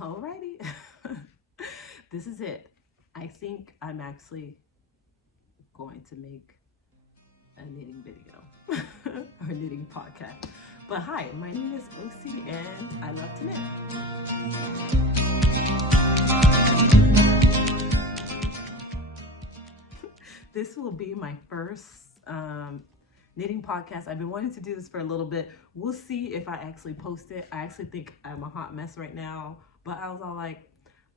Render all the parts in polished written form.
Alrighty, this is it. I think I'm actually going to make a knitting video or knitting podcast. But hi, my name is OC and I love to knit. This will be my first knitting podcast. I've been wanting to do this for a little bit. We'll see if I actually post it. I actually think I'm a hot mess right now, but I was all like,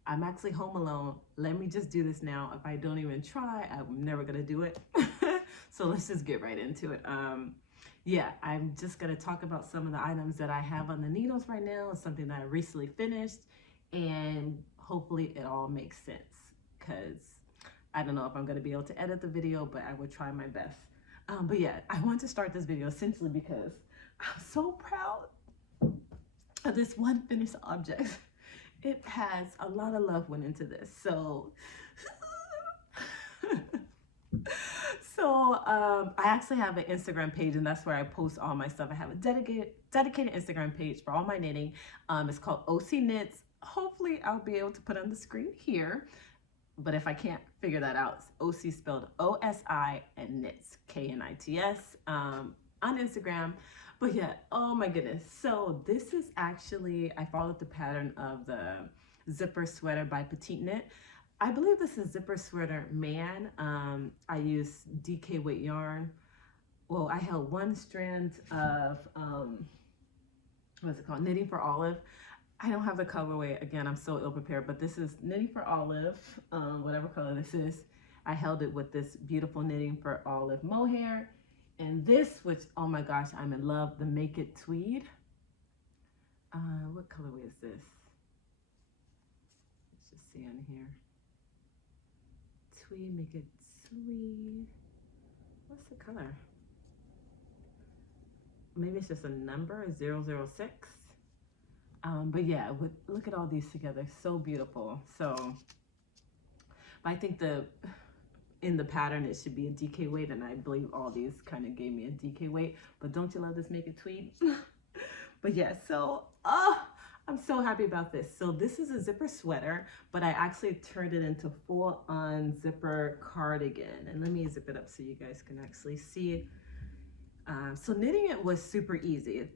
I'm actually home alone. Let me just do this now. If I don't even try, I'm never gonna do it. So let's just get right into it. Yeah, I'm just gonna talk about some of the items that I have on the needles right now. It's something that I recently finished, and hopefully it all makes sense, because I don't know if I'm gonna be able to edit the video, but I would try my best. But yeah, I want to start this video essentially because I'm so proud of this one finished object. It has a lot of love went into this. So, I actually have an Instagram page, and that's where I post all my stuff. I have a dedicated Instagram page for all my knitting. It's called OC Knits. Hopefully I'll be able to put it on the screen here. But if I can't figure that out, it's OC spelled OSI and knits, KNITS, on Instagram. But yeah, oh my goodness. So this is actually, I followed the pattern of the zipper sweater by Petite Knit. I believe this is zipper sweater man. I use DK weight yarn. Well, I held one strand of, what's it called? Knitting for Olive. I don't have the colorway. Again, I'm so ill prepared, but this is Knitting for Olive, whatever color this is. I held it with this beautiful Knitting for Olive mohair. And this, which, oh my gosh, I'm in love, the Make It Tweed. What colorway is this? Let's just see on here. Tweed, Make It Tweed. What's the color? Maybe it's just a number, 006. But yeah, look at all these together, so beautiful. So, but I think in the pattern it should be a DK weight, and I believe all these kind of gave me a DK weight. But don't you love this Make It Tweed? But yeah, so I'm so happy about this. So this is a zipper sweater, but I actually turned it into full-on zipper cardigan. And let me zip it up so you guys can actually see. So knitting it was super easy.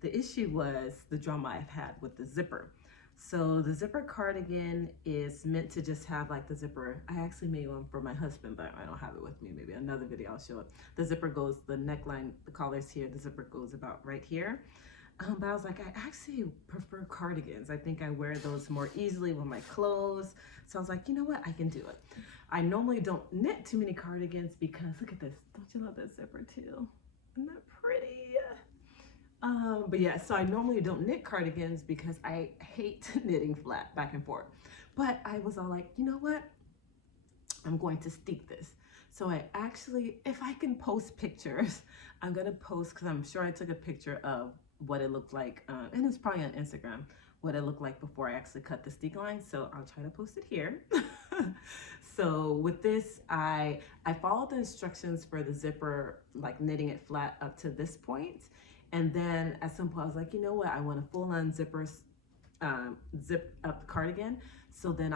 The issue was the drama I've had with the zipper. So the zipper cardigan is meant to just have like the zipper. I actually made one for my husband, but I don't have it with me. Maybe another video I'll show it. The zipper goes, the neckline, the collar's here. The zipper goes about right here. But I was like, I actually prefer cardigans. I think I wear those more easily with my clothes. So I was like, you know what? I can do it. I normally don't knit too many cardigans because look at this. Don't you love that zipper too? Isn't that pretty? But yeah, so I normally don't knit cardigans because I hate knitting flat back and forth. But I was all like, you know what? I'm going to steek this. So I actually, if I can post pictures, I'm gonna post, because I'm sure I took a picture of what it looked like, and it's probably on Instagram, what it looked like before I actually cut the steek line. So I'll try to post it here. So with this, I followed the instructions for the zipper, like knitting it flat up to this point. And then at some point I was like, you know what? I want a full-on zippers, zip up cardigan. So then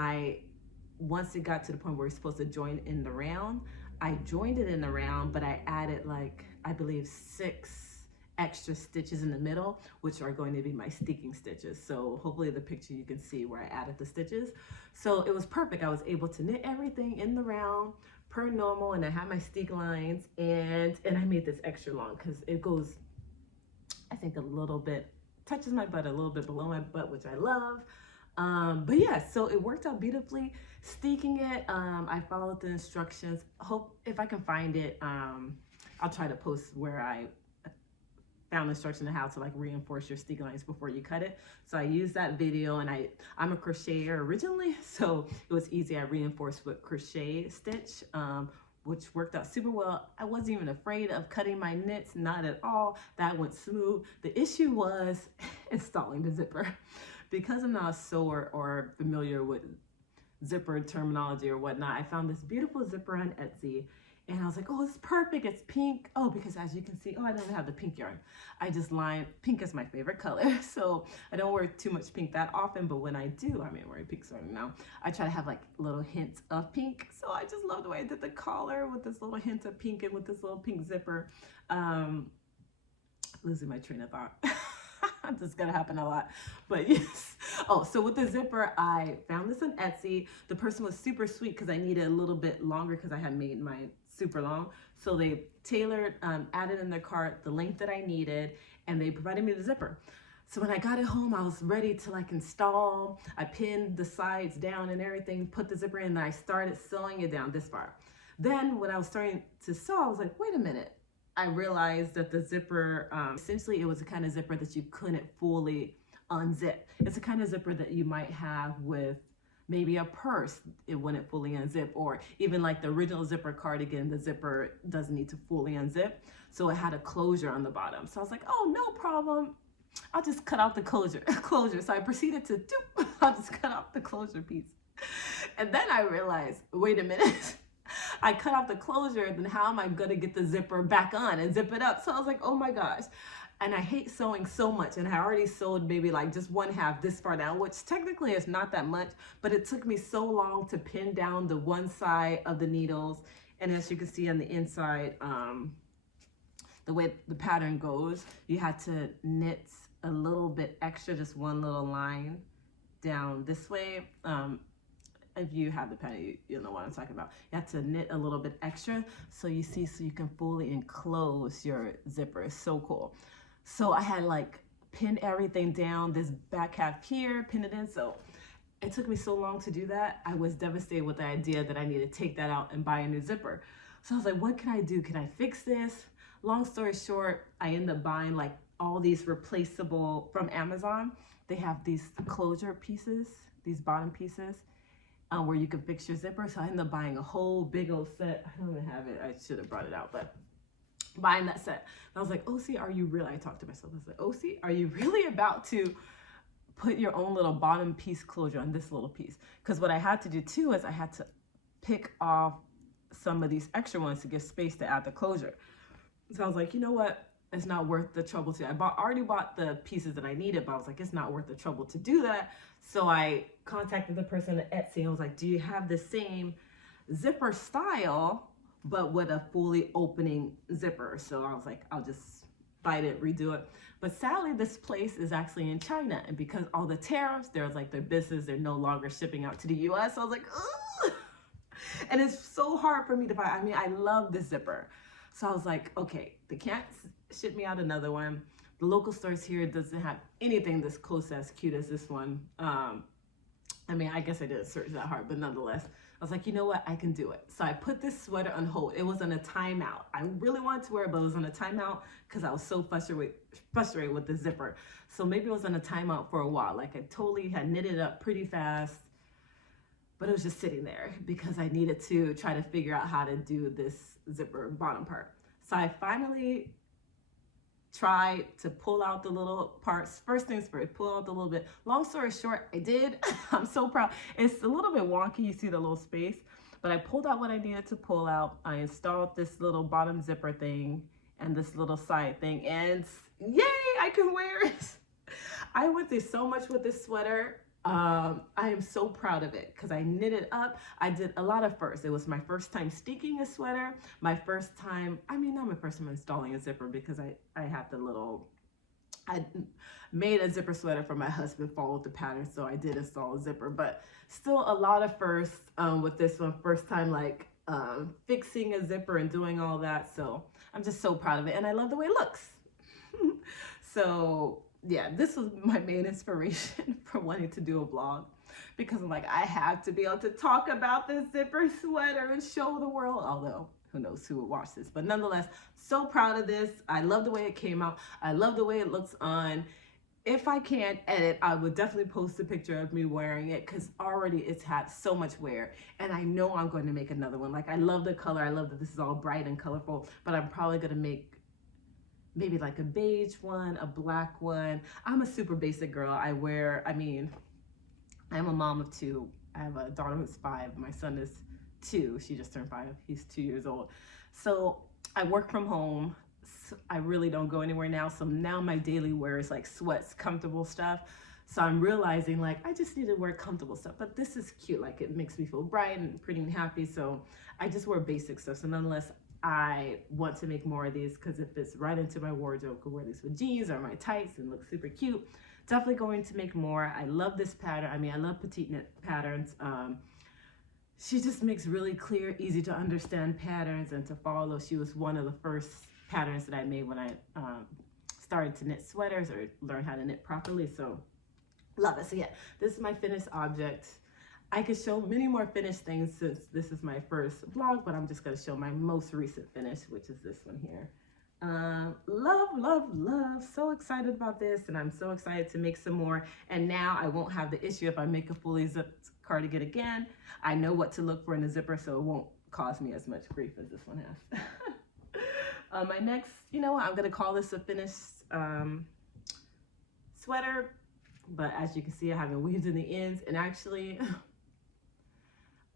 once it got to the point where it's supposed to join in the round, I joined it in the round, but I added like, I believe 6 extra stitches in the middle, which are going to be my steeking stitches. So hopefully the picture you can see where I added the stitches. So it was perfect. I was able to knit everything in the round per normal, and I had my steek lines, and I made this extra long because it goes, I think, a little bit, touches my butt a little bit below my butt, which I love. But yeah, so it worked out beautifully. Steeking it, I followed the instructions. Hope if I can find it, I'll try to post where I found instructions on how to like reinforce your steek lines before you cut it. So I used that video, and I'm a crocheter originally, so it was easy. I reinforced with crochet stitch, which worked out super well. I wasn't even afraid of cutting my knits, not at all. That went smooth. The issue was installing the zipper. Because I'm not a sewer or familiar with zipper terminology or whatnot, I found this beautiful zipper on Etsy, And I was like, oh, it's perfect. It's pink. Oh, because as you can see, oh, I don't have the pink yarn. I just lined, pink is my favorite color. So I don't wear too much pink that often, but when I do, I mean, I'm wearing pink starting now, I try to have like little hints of pink. So I just love the way I did the collar with this little hint of pink and with this little pink zipper. Losing my train of thought. This is gonna happen a lot, but yes. Oh, so with the zipper, I found this on Etsy. The person was super sweet because I needed a little bit longer because I had made mine super long. So they tailored, added in their cart the length that I needed, and they provided me the zipper. So when I got it home, I was ready to like install. I pinned the sides down and everything, put the zipper in, and I started sewing it down this far. Then when I was starting to sew, I was like, wait a minute. I realized that the zipper, essentially it was the kind of zipper that you couldn't fully unzip. It's the kind of zipper that you might have with maybe a purse, it wouldn't fully unzip, or even like the original zipper cardigan, the zipper doesn't need to fully unzip. So it had a closure on the bottom. So I was like, oh, no problem. I'll just cut out the closure. So I proceeded to, I'll just cut out the closure piece. And then I realized, wait a minute. I cut off the closure, then how am I gonna get the zipper back on and zip it up? So I was like, oh my gosh. And I hate sewing so much, and I already sewed maybe like just one half this far down, which technically is not that much, but it took me so long to pin down the one side of the needles. And as you can see on the inside, the way the pattern goes, you had to knit a little bit extra, just one little line down this way. If you have the pattern, you'll know what I'm talking about. You have to knit a little bit extra so you see, so you can fully enclose your zipper. It's so cool. So I had like pinned everything down, this back half here, pin it in. So it took me so long to do that. I was devastated with the idea that I needed to take that out and buy a new zipper. So I was like, what can I do? Can I fix this? Long story short, I ended up buying like all these replaceable from Amazon. They have these closure pieces, these bottom pieces, where you can fix your zipper. So I ended up buying a whole big old set. I don't even have it. I should have brought it out, but buying that set. And I was like, OC, are you really, I talked to myself, I was like, OC, are you really about to put your own little bottom piece closure on this little piece? Because what I had to do too is I had to pick off some of these extra ones to give space to add the closure. So I was like, you know what? It's not worth the trouble to, already bought the pieces that I needed, but I was like, it's not worth the trouble to do that. So I contacted the person at Etsy and I was like, do you have the same zipper style, but with a fully opening zipper? So I was like, I'll just bite it, redo it. But sadly, this place is actually in China. And because all the tariffs, there's like their business, they're no longer shipping out to the US. So I was like, ugh. And it's so hard for me to buy. I mean, I love the zipper. So I was like, okay, they can't ship me out another one. The local stores here doesn't have anything that's close as cute as this one. I mean, I guess I didn't search that hard, but nonetheless, I was like, you know what, I can do it. So I put this sweater on hold. It was on a timeout. I really wanted to wear it, but it was on a timeout because I was so frustrated with the zipper. So maybe it was on a timeout for a while. Like I totally had knitted it up pretty fast, but it was just sitting there because I needed to try to figure out how to do this zipper bottom part. So I finally tried to pull out the little parts. First things first, pull out the little bit. Long story short, I did. I'm so proud. It's a little bit wonky, you see the little space, but I pulled out what I needed to pull out. I installed this little bottom zipper thing and this little side thing, and yay, I can wear it. I went through so much with this sweater. I am so proud of it because I knit it up. I did a lot of firsts. It was my first time steeking a sweater. My first time, I mean, not my first time installing a zipper because I had the little, I made a zipper sweater for my husband, followed the pattern, so I did install a zipper, but still a lot of firsts with this one. First time like fixing a zipper and doing all that. So I'm just so proud of it and I love the way it looks. So yeah, this was my main inspiration for wanting to do a vlog because I'm like, I have to be able to talk about this zipper sweater and show the world, although who knows who will watch this, but nonetheless, so proud of this. I love the way it came out. I love the way it looks on. If I can't edit, I would definitely post a picture of me wearing it because already it's had so much wear and I know I'm going to make another one. Like I love the color. I love that this is all bright and colorful, but I'm probably going to make maybe like a beige one, a black one. I'm a super basic girl. I'm a mom of 2. I have a daughter who's 5. My son is 2. She just turned 5. He's 2 years old. So I work from home. So I really don't go anywhere now. So now my daily wear is like sweats, comfortable stuff. So I'm realizing like I just need to wear comfortable stuff, but this is cute. Like it makes me feel bright and pretty and happy. So I just wear basic stuff. So nonetheless, I want to make more of these because it fits right into my wardrobe. I could wear these with jeans or my tights and look super cute. Definitely going to make more. I love this pattern. I mean, I love petite knit patterns. She just makes really clear, easy to understand patterns and to follow. She was one of the first patterns that I made when I started to knit sweaters or learn how to knit properly. So love it. So yeah, this is my finished object. I could show many more finished things since this is my first vlog, but I'm just going to show my most recent finish, which is this one here. Love, love, love. So excited about this, and I'm so excited to make some more. And now I won't have the issue if I make a fully zipped cardigan again. I know what to look for in the zipper, so it won't cause me as much grief as this one has. My next, you know what, I'm going to call this a finished sweater, but as you can see, I haven't weaved in the ends, and actually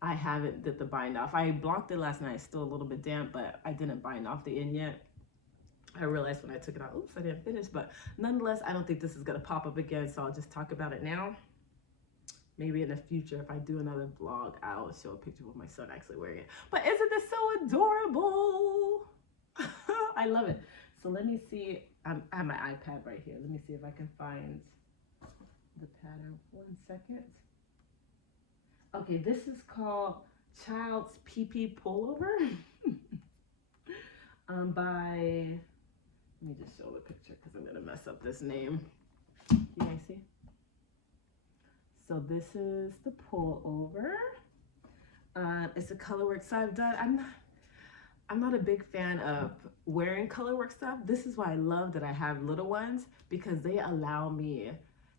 I haven't did the bind off. I blocked it last night. It's still a little bit damp, but I didn't bind off the end yet. I realized when I took it out, oops, I didn't finish, but nonetheless, I don't think this is going to pop up again, so I'll just talk about it now. Maybe in the future, if I do another vlog, I'll show a picture of my son actually wearing it. But isn't this so adorable? I love it. So let me see. I have my iPad right here. Let me see if I can find the pattern. 1 second. Okay, this is called Child's PP Pullover by, let me just show the picture because I'm going to mess up this name. Can you guys see? So this is the pullover. It's a colorwork. So I've done, I'm not a big fan of wearing colorwork stuff. This is why I love that I have little ones, because they allow me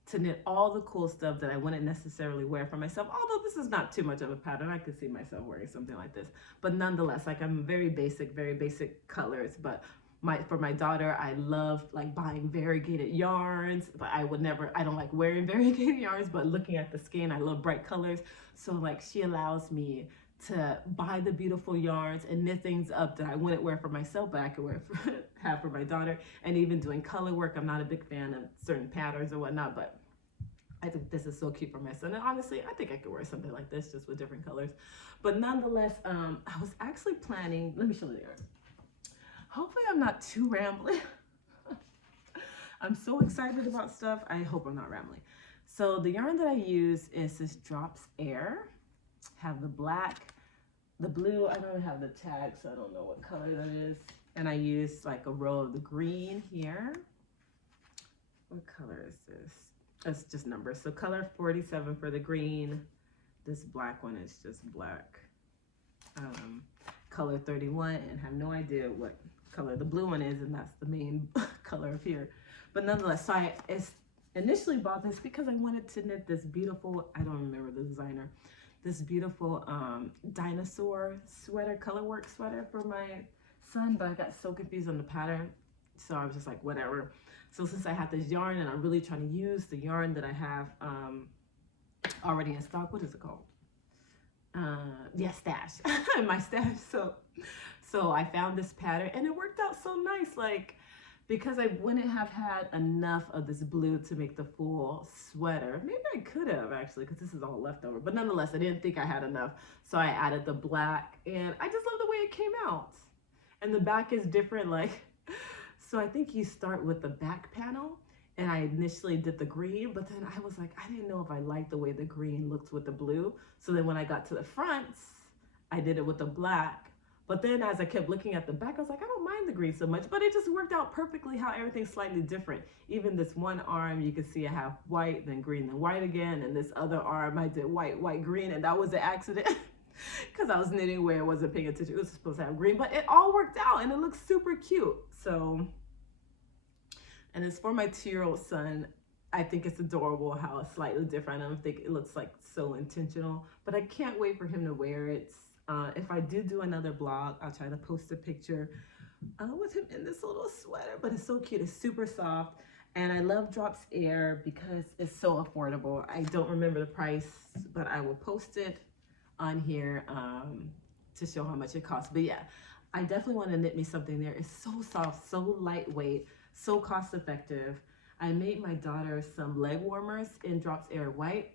to knit all the cool stuff that I wouldn't necessarily wear for myself. Although this is not too much of a pattern. I could see myself wearing something like this. But nonetheless, like I'm very basic colors. But for my daughter, I love like buying variegated yarns, but I don't like wearing variegated yarns, but looking at the skin, I love bright colors. So like she allows me to buy the beautiful yarns and knit things up that I wouldn't wear for myself, but I could have for my daughter. And even doing color work, I'm not a big fan of certain patterns or whatnot, but I think this is so cute for my son. And honestly, I think I could wear something like this just with different colors. But nonetheless, I was actually planning, let me show you the yarn. Hopefully I'm not too rambling. I'm so excited about stuff. I hope I'm not rambling. So the yarn that I use is this Drops Air. Have the black, the blue, I don't have the tag, so I don't know what color that is. And I use like a row of the green here. What color is this? It's just numbers. So color 47 for the green. This black one is just black. Color 31, and have no idea what color the blue one is, and that's the main color of here. But nonetheless, so I initially bought this because I wanted to knit this beautiful, I don't remember the designer, this beautiful dinosaur sweater, colorwork sweater for my son, but I got so confused on the pattern, so I was just like, whatever. So since I have this yarn and I'm really trying to use the yarn that I have already in stock, what is it called? Yeah, stash. My stash. So I found this pattern and it worked out so nice, like, because I wouldn't have had enough of this blue to make the full sweater. Maybe I could have actually, because this is all leftover, but nonetheless, I didn't think I had enough. So I added the black, and I just love the way it came out. And the back is different, like, so I think you start with the back panel, and I initially did the green, but then I was like, I didn't know if I liked the way the green looked with the blue. So then when I got to the front, I did it with the black. But then as I kept looking at the back, I was like, I don't mind the green so much, but it just worked out perfectly how everything's slightly different. Even this one arm, you can see I have white, then green, then white again. And this other arm, I did white, white, green, and that was an accident because I was knitting where I wasn't paying attention. It was supposed to have green, but it all worked out and it looks super cute. So, and it's for my 2-year-old son. I think it's adorable how it's slightly different. I don't think it looks like so intentional, but I can't wait for him to wear it. If I do another vlog, I'll try to post a picture with him in this little sweater, but it's so cute. It's super soft, and I love Drops Air because it's so affordable. I don't remember the price, but I will post it on here to show how much it costs. But yeah, I definitely want to knit me something there. It's so soft, so lightweight, so cost effective. I made my daughter some leg warmers in Drops Air White,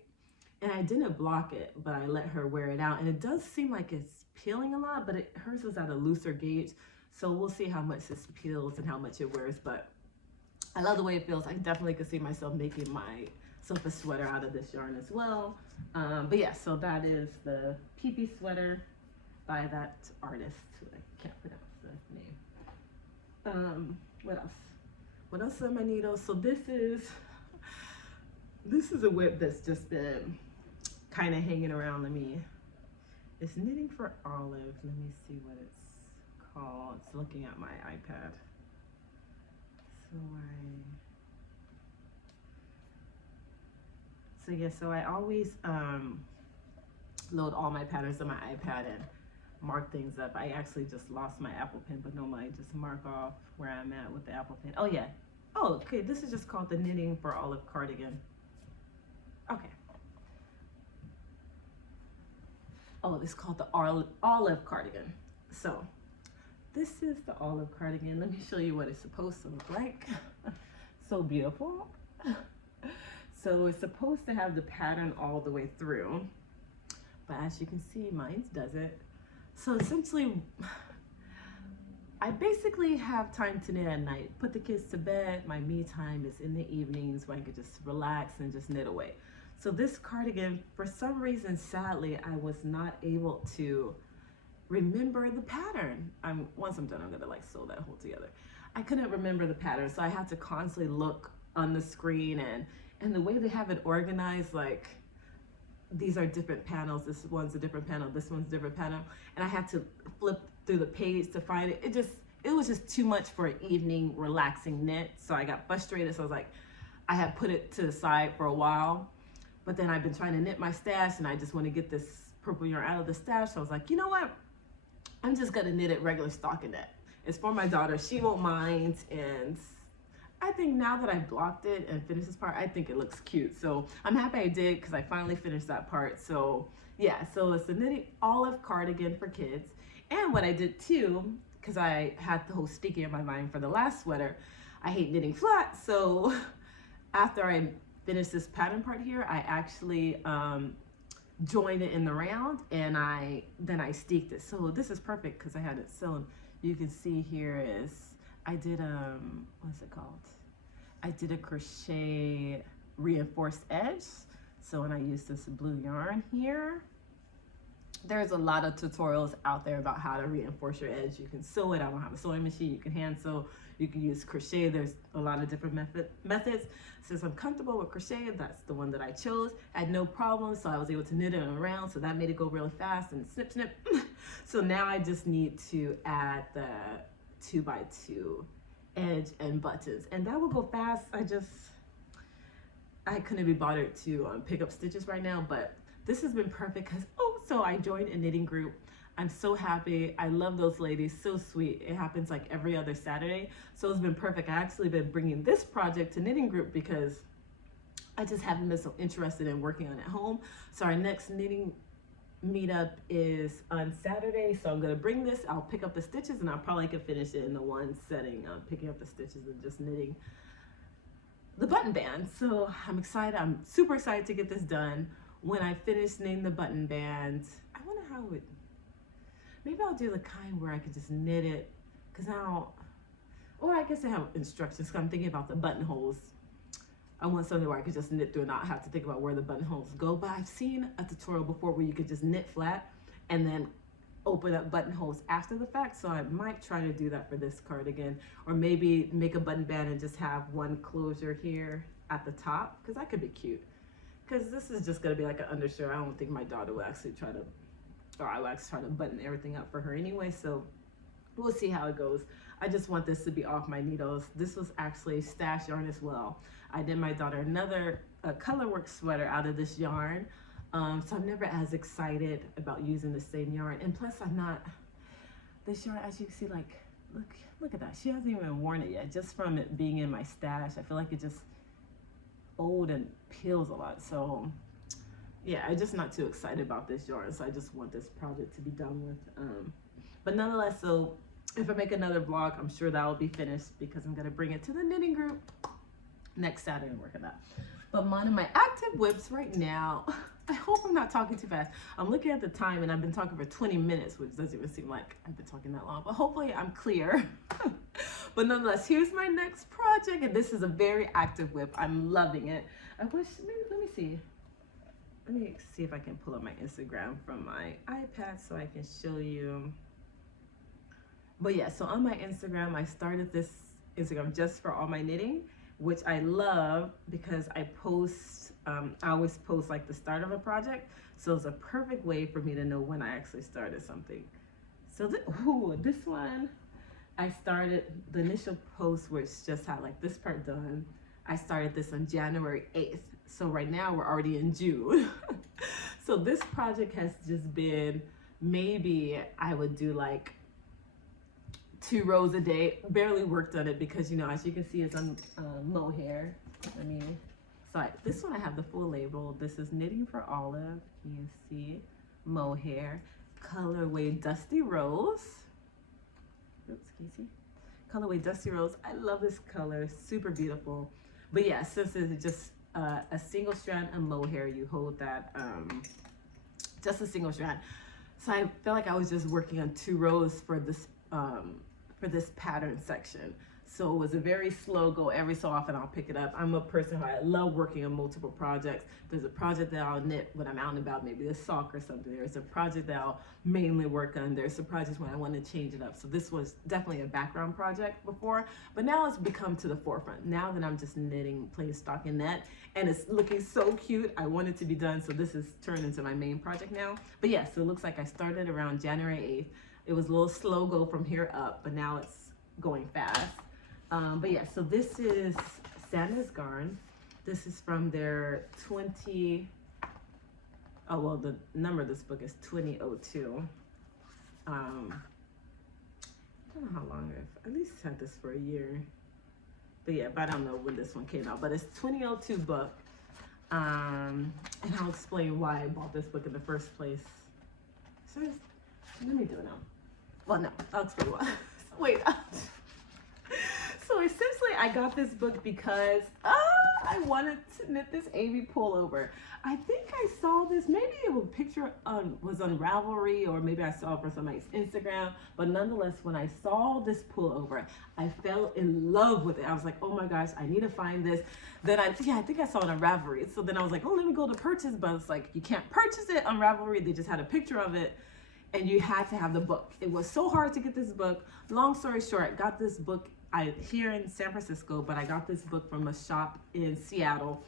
and I didn't block it, but I let her wear it out. And it does seem like it's peeling a lot, but hers was at a looser gauge. So we'll see how much this peels and how much it wears. But I love the way it feels. I definitely could see myself making myself a sweater out of this yarn as well. But yeah, so that is the PP sweater by that artist who I can't pronounce the name. What else? What else are my needles? So this is a whip that's just been kind of hanging around. It's Knitting for Olive. Let me see what it's called. It's looking at my iPad. So I always load all my patterns on my iPad and mark things up. I actually just lost my Apple Pen, but normally I just mark off where I'm at with the Apple Pen. Oh yeah. Oh, okay. This is just called the Knitting for Olive cardigan. Okay. Oh, it's called the olive cardigan. So this is the olive cardigan. Let me show you what it's supposed to look like. So beautiful. So it's supposed to have the pattern all the way through, but as you can see, mine doesn't. So essentially, I basically have time to knit at night, put the kids to bed. My me time is in the evenings where I could just relax and just knit away. So this cardigan, for some reason, sadly, I was not able to remember the pattern. Once I'm done, I'm gonna like sew that whole together. I couldn't remember the pattern, so I had to constantly look on the screen, and the way they have it organized, like these are different panels. This one's a different panel. This one's a different panel, and I had to flip through the page to find it. It was just too much for an evening relaxing knit. So I got frustrated. So I was like, I had put it to the side for a while, but then I've been trying to knit my stash, and I just want to get this purple yarn out of the stash. So I was like, you know what? I'm just gonna knit it regular stockinette. It's for my daughter. She won't mind, and I think now that I blocked it and finished this part, I think it looks cute. So I'm happy I did because I finally finished that part. So yeah, so it's the Knitting Olive cardigan for kids. And what I did too, because I had the whole steeking in my mind for the last sweater, I hate knitting flat. So after I finished this pattern part here, I actually joined it in the round, and then I steeked it. So this is perfect because I had it sewn. You can see here is I did what's it called? I did a crochet reinforced edge. So when I use this blue yarn here, there's a lot of tutorials out there about how to reinforce your edge. You can sew it. I don't have a sewing machine. You can hand sew. You can use crochet. There's a lot of different methods. Since I'm comfortable with crochet, that's the one that I chose. I had no problem, so I was able to knit it around, so that made it go really fast and snip, snip. So now I just need to add the 2x2 edge and buttons, and that will go fast. I couldn't be bothered to pick up stitches right now, but this has been perfect because, so I joined a knitting group. I'm so happy. I love those ladies, so sweet. It happens like every other Saturday. So it's been perfect. I actually been bringing this project to knitting group because I just haven't been so interested in working on it at home. So our next knitting meetup is on Saturday. So I'm gonna bring this, I'll pick up the stitches, and I'll probably can finish it in the one setting, picking up the stitches and just knitting the button band. So I'm excited. I'm super excited to get this done. When I finish knitting the button band, I wonder how it, maybe I'll do the kind where I could just knit it, because now, or I guess I have instructions, because I'm thinking about the buttonholes. I want something where I could just knit through and not have to think about where the buttonholes go. But I've seen a tutorial before where you could just knit flat and then open up buttonholes after the fact. So I might try to do that for this cardigan, or maybe make a button band and just have one closure here at the top, because that could be cute. Because this is just gonna be like an undershirt. I don't think my daughter will actually try to, or I will actually try to button everything up for her anyway. So we'll see how it goes. I just want this to be off my needles. This was actually stash yarn as well. I did my daughter another colorwork sweater out of this yarn. So I'm never as excited about using the same yarn. And plus I'm not, this yarn, as you can see, like, look at that. She hasn't even worn it yet, just from it being in my stash. I feel like it just old and peels a lot. So yeah, I'm just not too excited about this yarn, so I just want this project to be done with. But nonetheless, so if I make another vlog, I'm sure that will be finished because I'm gonna bring it to the knitting group next Saturday and work on that. But one of my active whips right now, I hope I'm not talking too fast. I'm looking at the time and I've been talking for 20 minutes, which doesn't even seem like I've been talking that long, but hopefully I'm clear. But nonetheless, here's my next project, and this is a very active whip. I'm loving it. I wish, maybe, let me see if I can pull up my Instagram from my iPad so I can show you. But yeah, so on my Instagram, I started this Instagram just for all my knitting, which I love because I post, I always post like the start of a project. So it's a perfect way for me to know when I actually started something. So this one, I started the initial post, which just had like this part done. I started this on January 8th. So right now we're already in June. So this project has just been, maybe I would do like 2 rows a day. Barely worked on it because, you know, as you can see, it's on mohair. I mean, so this one I have the full label. This is Knitting for Olive. You can see mohair, colorway Dusty Rose. Oops, can you see? Colorway Dusty Rose. I love this color, super beautiful. But yeah, since it's just a single strand of mohair, you hold that, just a single strand. So I felt like I was just working on 2 rows for this pattern section. So it was a very slow go. Every so often I'll pick it up. I'm a person who I love working on multiple projects. There's a project that I'll knit when I'm out and about, maybe a sock or something. There's a project that I'll mainly work on. There's some projects when I want to change it up. So this was definitely a background project before, but now it's become to the forefront. Now that I'm just knitting plain stockinette and it's looking so cute, I want it to be done. So this is turned into my main project now. But yeah, so it looks like I started around January 8th. It was a little slow go from here up, but now it's going fast. But yeah, so this is Santa's Garn. This is from their the number of this book is 2002. I don't know how long I've at least had this for a year. But yeah, but I don't know when this one came out, but it's 2002 book. And I'll explain why I bought this book in the first place. So let me do it now. Well, no, I'll explain why. Wait. So essentially, I got this book because I wanted to knit this Amy pullover. I think I saw this, maybe it was a picture was on Ravelry, or maybe I saw it from somebody's Instagram. But nonetheless, when I saw this pullover, I fell in love with it. I was like, oh my gosh, I need to find this. Then I think I saw it on Ravelry. So then I was like, oh, let me go to purchase, but it's like, you can't purchase it on Ravelry. They just had a picture of it. And you had to have the book. It was so hard to get this book. Long story short, got this book here in San Francisco, but I got this book from a shop in Seattle.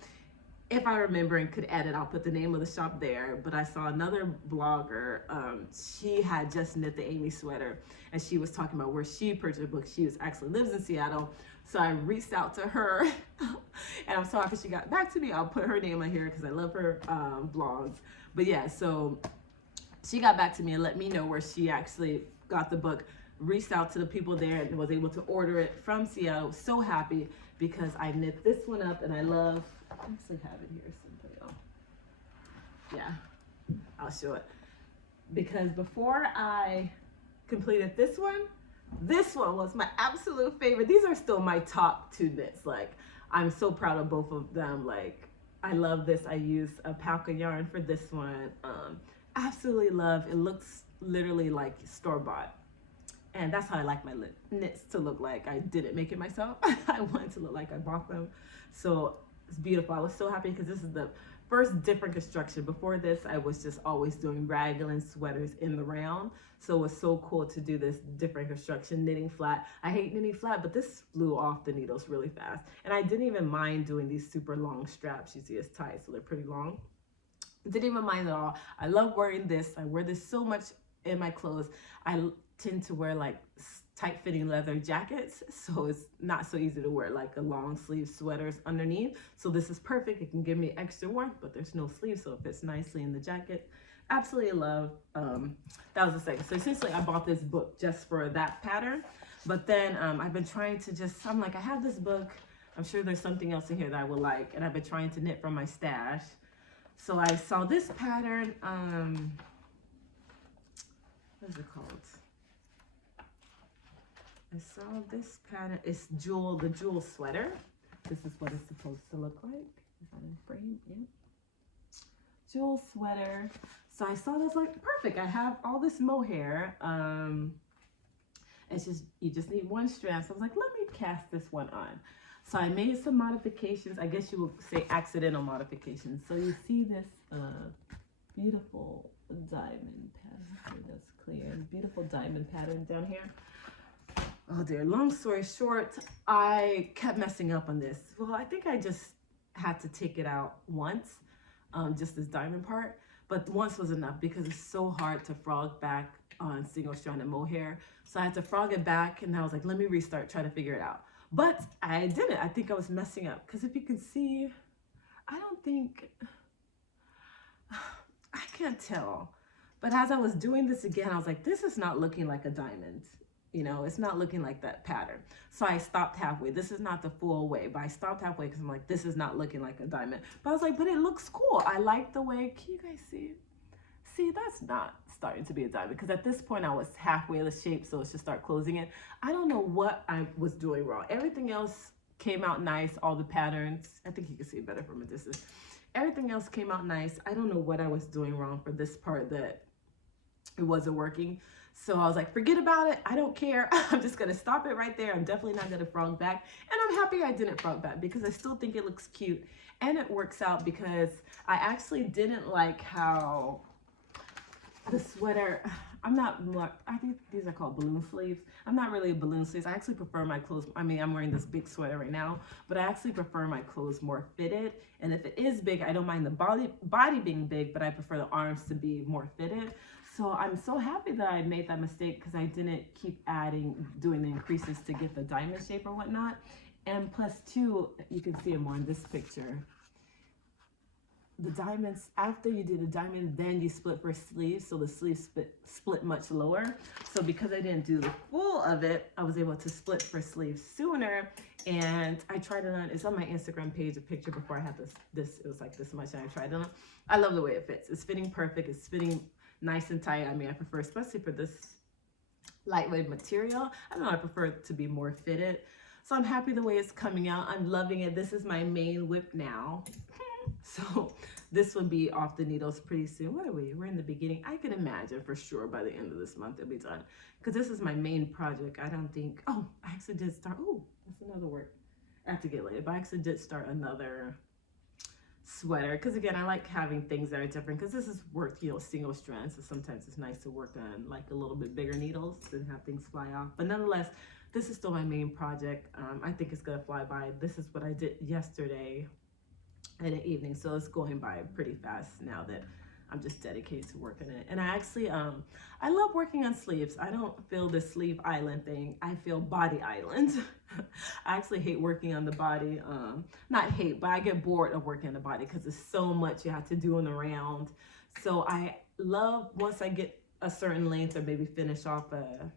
If I remember and could edit, I'll put the name of the shop there. But I saw another blogger. She had just knit the Amy sweater, and she was talking about where she purchased the book. She actually lives in Seattle. So I reached out to her, and I'm so happy she got back to me. I'll put her name on here because I love her blogs. But yeah, so she got back to me and let me know where she actually got the book, reached out to the people there and was able to order it from Seattle. So happy because I knit this one up and I actually have it here someplace. Yeah, I'll show it. Because before I completed this one was my absolute favorite. These are still my top 2 knits. Like, I'm so proud of both of them. Like, I love this. I used a Palka yarn for this one. Absolutely love. It looks literally like store-bought, and that's how I like my knits to look like. I didn't make it myself. I wanted to look like I bought them, so it's beautiful. I was so happy because this is the first different construction. Before this, I was just always doing raglan sweaters in the round, so it was so cool to do this different construction, knitting flat. I hate knitting flat, but this flew off the needles really fast, and I didn't even mind doing these super long straps. You see it's tight, so they're pretty long. Didn't even mind at all. I love wearing this. I wear this so much in my clothes. I tend to wear like tight fitting leather jackets, so it's not so easy to wear like a long sleeve sweaters underneath. So this is perfect. It can give me extra warmth, but there's no sleeve, so it fits nicely in the jacket. Absolutely love. That was the second. So essentially I bought this book just for that pattern, but then I've been trying to I'm like, I have this book. I'm sure there's something else in here that I would like, and I've been trying to knit from my stash. So I saw this pattern, what is it called? I saw this pattern, it's the jewel sweater. This is what it's supposed to look like. Is that in frame? Yeah. Jewel sweater. So I saw this, like, perfect. I have all this mohair. It's just, you just need one strand. So I was like, let me cast this one on. So I made some modifications. I guess you would say accidental modifications. So you see this beautiful diamond pattern. Hopefully that's clear. Beautiful diamond pattern down here. Oh dear, long story short, I kept messing up on this. Well, I think I just had to take it out once, just this diamond part. But once was enough because it's so hard to frog back on single stranded mohair. So I had to frog it back, and I was like, let me restart, try to figure it out. But I didn't. I think I was messing up because if you can see, I don't think, I can't tell. But as I was doing this again, I was like, this is not looking like a diamond. You know, it's not looking like that pattern. So I stopped halfway. This is not the full way, but I stopped halfway because I'm like, this is not looking like a diamond. But I was like, but it looks cool. I like the way, can you guys see? See, that's not starting to be a diamond because at this point I was halfway the shape, so let's just start closing it. I don't know what I was doing wrong. Everything else came out nice, all the patterns. I think you can see it better from a distance. Everything else came out nice. I don't know what I was doing wrong for this part that it wasn't working. So I was like, forget about it. I don't care. I'm just going to stop it right there. I'm definitely not going to frog back. And I'm happy I didn't frog back because I still think it looks cute. And it works out because I actually didn't like how the sweater, I think these are called balloon sleeves. I'm not really a balloon sleeves. I actually prefer my clothes. I mean, I'm wearing this big sweater right now, but I actually prefer my clothes more fitted. And if it is big, I don't mind the body being big, but I prefer the arms to be more fitted. So I'm so happy that I made that mistake because I didn't keep doing the increases to get the diamond shape or whatnot. And plus two, you can see it more in this picture. The diamonds, after you do the diamond, then you split for sleeves. So the sleeves split much lower. So because I didn't do the full of it, I was able to split for sleeves sooner. And I tried it on, it's on my Instagram page, a picture before I had this, it was like this much and I tried it on. I love the way it fits. It's fitting perfect. It's fitting nice and tight. I mean, I prefer, especially for this lightweight material, I don't know, I prefer it to be more fitted. So I'm happy the way it's coming out. I'm loving it. This is my main whip now. So this will be off the needles pretty soon. What are we? We're in the beginning. I can imagine for sure by the end of this month it'll be done. Because this is my main project. I don't think, oh, I actually did start, oh, that's another word. I have to get later, but I actually did start another sweater. Because again, I like having things that are different because this is work, you know, single strand. So sometimes it's nice to work on like a little bit bigger needles and have things fly off. But nonetheless, this is still my main project. I think it's going to fly by. This is what I did yesterday in the evening, so it's going by pretty fast now that I'm just dedicated to working it. And I actually I love working on sleeves. I don't feel the sleeve island thing. I feel body island. I actually hate working on the body. Not hate, but I get bored of working on the body because there's so much you have to do in the round. So I love, once I get a certain length or maybe finish off a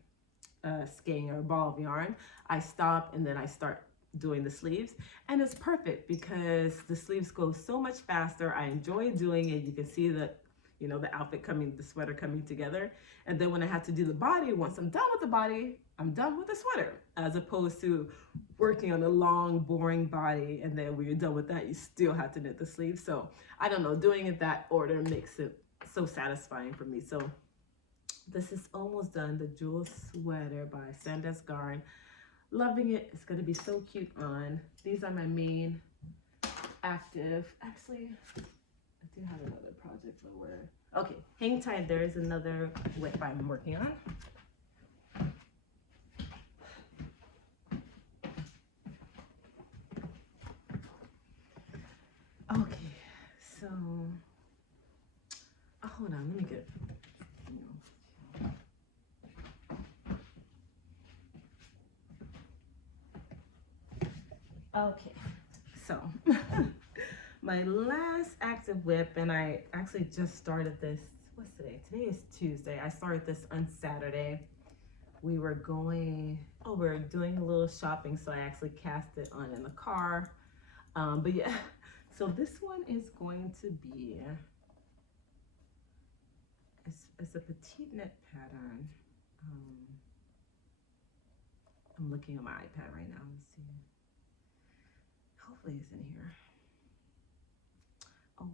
skein or a ball of yarn, I stop and then I start doing the sleeves, and it's perfect because the sleeves go so much faster. I enjoy doing it. You can see that, you know, the outfit coming, the sweater coming together. And then when I have to do the body, once I'm done with the body, I'm done with the sweater, as opposed to working on a long, boring body. And then when you're done with that, you still have to knit the sleeves. So I don't know, doing it that order makes it so satisfying for me. So this is almost done. The Jewel Sweater by Sandes Garn. Loving it. It's going to be so cute on. These are my main active. Actually, I do have another project somewhere. Okay, hang tight. There is another whip I'm working on. Okay, so hold on. Let me get. Okay, so my last active whip, and I actually just started this, what's today? Today is Tuesday. I started this on Saturday. We were doing a little shopping, so I actually cast it on in the car. But yeah, So this one is going to be, it's a petite knit pattern. I'm looking at my iPad right now. Let's see. Hopefully it's in here. Oh,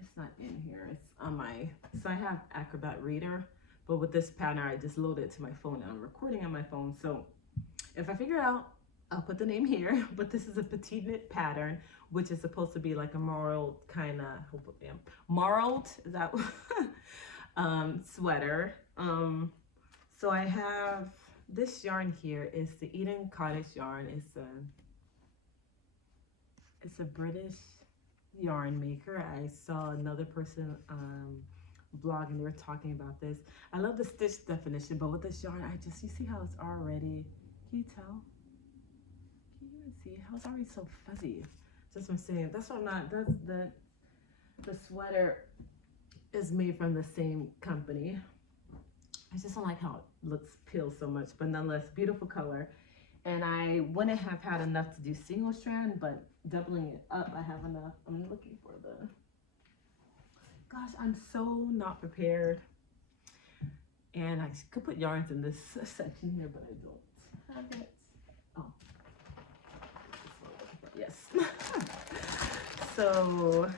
it's not in here. It's on my, so I have Acrobat Reader, but with this pattern, I just load it to my phone and I'm recording on my phone. So if I figure it out, I'll put the name here, but this is a petite knit pattern, which is supposed to be like a marled kind of, hopefully marled, is that sweater. So I have this yarn here is the Eden Cottage yarn. It's a British yarn maker. I saw another person blog and they were talking about this. I love the stitch definition, but with this yarn, you see how it's already, can you tell? Can you even see how it's already so fuzzy? Just from saying, that's what I'm not, the sweater is made from the same company. I just don't like how it looks peeled so much, but nonetheless, beautiful color. And I wouldn't have had enough to do single strand, but doubling it up, I have enough. I'm looking for the, gosh, I'm so not prepared. And I could put yarns in this section here, but I don't have it. Oh, yes. So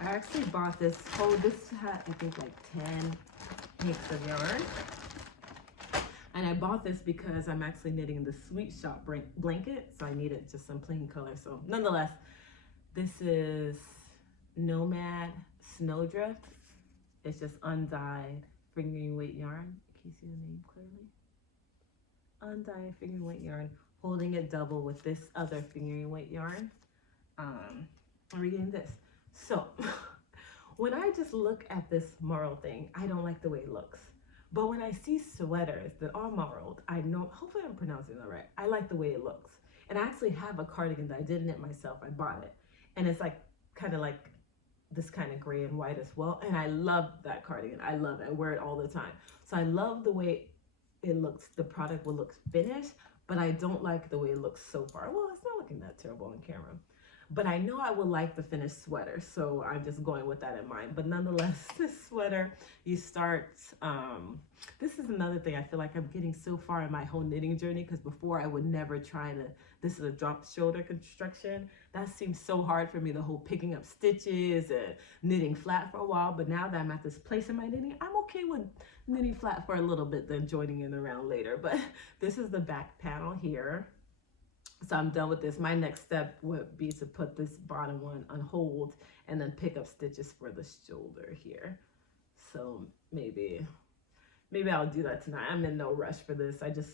I actually bought this this had, I think, like 10 hanks of yarn. And I bought this because I'm actually knitting the Sweet Shop blanket, so I needed just some plain color. So nonetheless, this is Nomad Snowdrift. It's just undyed fingering weight yarn. Can you see the name clearly? Undyed fingering weight yarn, holding it double with this other fingering weight yarn. I'm reading this. So when I just look at this marl thing, I don't like the way it looks. But when I see sweaters that are marled, I know, hopefully I'm pronouncing that right, I like the way it looks. And I actually have a cardigan that I did knit myself. I bought it. And it's like, kind of like this kind of gray and white as well. And I love that cardigan. I love it. I wear it all the time. So I love the way it looks. The product will look finished, but I don't like the way it looks so far. Well, it's not looking that terrible on camera. But I know I will like the finished sweater, so I'm just going with that in mind. But nonetheless, this sweater, you start, this is another thing I feel like I'm getting so far in my whole knitting journey, because before I would never try to, this is a drop shoulder construction. That seems so hard for me, the whole picking up stitches and knitting flat for a while. But now that I'm at this place in my knitting, I'm okay with knitting flat for a little bit, then joining in around later. But this is the back panel here. So I'm done with this. My next step would be to put this bottom one on hold and then pick up stitches for the shoulder here. So maybe I'll do that tonight. I'm in no rush for this. I just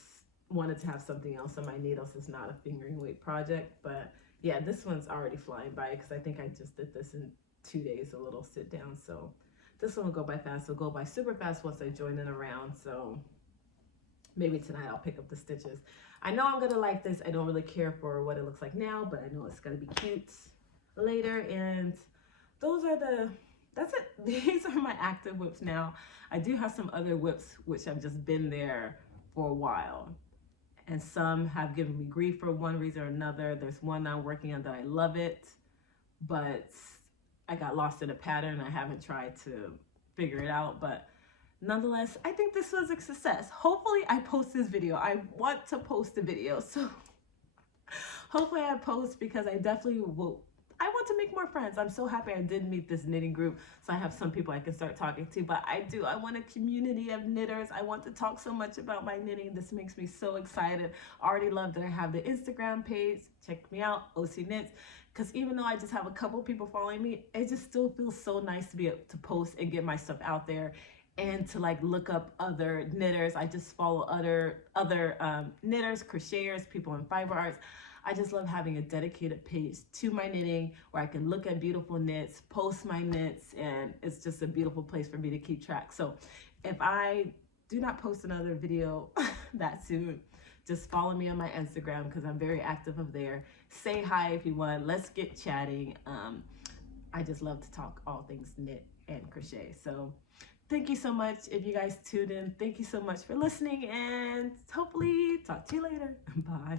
wanted to have something else on my needles. It's not a fingering weight project, but yeah, this one's already flying by because I think I just did this in 2 days, a little sit down. So this one will go by fast. It'll go by super fast once I join in around. So maybe tonight I'll pick up the stitches. I know I'm gonna like this. I don't really care for what it looks like now, but I know it's gonna be cute later. And those are that's it. These are my active whips now. I do have some other whips which have just been there for a while. And some have given me grief for one reason or another. There's one I'm working on that I love it, but I got lost in a pattern. I haven't tried to figure it out, but nonetheless, I think this was a success. Hopefully I post this video. I want to post the video, so hopefully I post, because I definitely will. I want to make more friends. I'm so happy I did meet this knitting group, so I have some people I can start talking to, but I want a community of knitters. I want to talk so much about my knitting. This makes me so excited. I already love that I have the Instagram page. Check me out, OC Knits. Because even though I just have a couple people following me, it just still feels so nice to be able to post and get my stuff out there, and to like look up other knitters. I just follow other knitters, crocheters, people in fiber arts. I just love having a dedicated page to my knitting where I can look at beautiful knits, post my knits, and it's just a beautiful place for me to keep track. So if I do not post another video that soon, just follow me on my Instagram because I'm very active up there. Say hi if you want. Let's get chatting. I just love to talk all things knit and crochet. So thank you so much if you guys tuned in. Thank you so much for listening, and hopefully talk to you later. Bye.